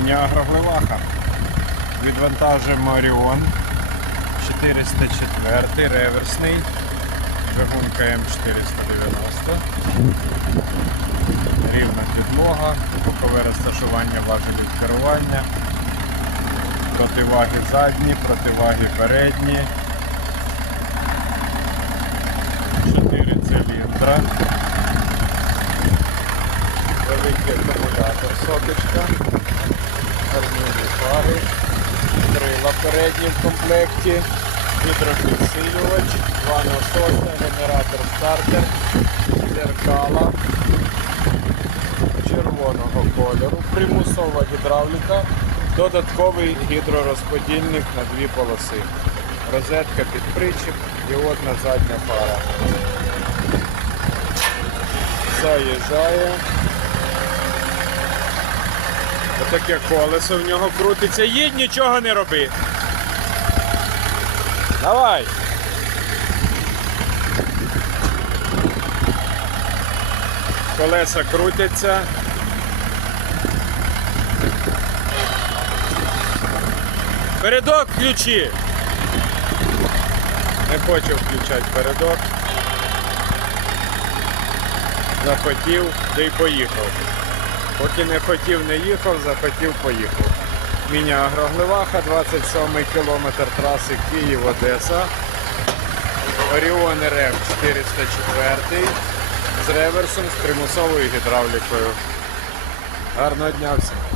Міні-агроглеваха. Відвантажуємо Оріон 404 реверсний. Двигунка М490. Рівна підлога, бокове розташування важелів керування, противаги задні, противаги передні. 4 циліндра. Великий акумулятор соточка. Гарніві фари. Крила передні в комплекті. Гідропідсилювач, два насоси, генератор стартер, зеркала червоного кольору, примусова гідравліка, додатковий гідророзподільник на дві полоси. Розетка під причіп, діодна задня фара. Заїжджає. Отаке колесо в нього крутиться. Їдь, нічого не роби. Давай. Колеса крутяться. Передок включи. Не хочу включати передок. Захотів, да й поїхав. Поки не хотів, не їхав, захотів, поїхав. Міні-агроглеваха, 27 кілометр траси Київ-Одеса. Оріон РФ 404 з реверсом з примусовою гідравлікою. Гарного дня всім!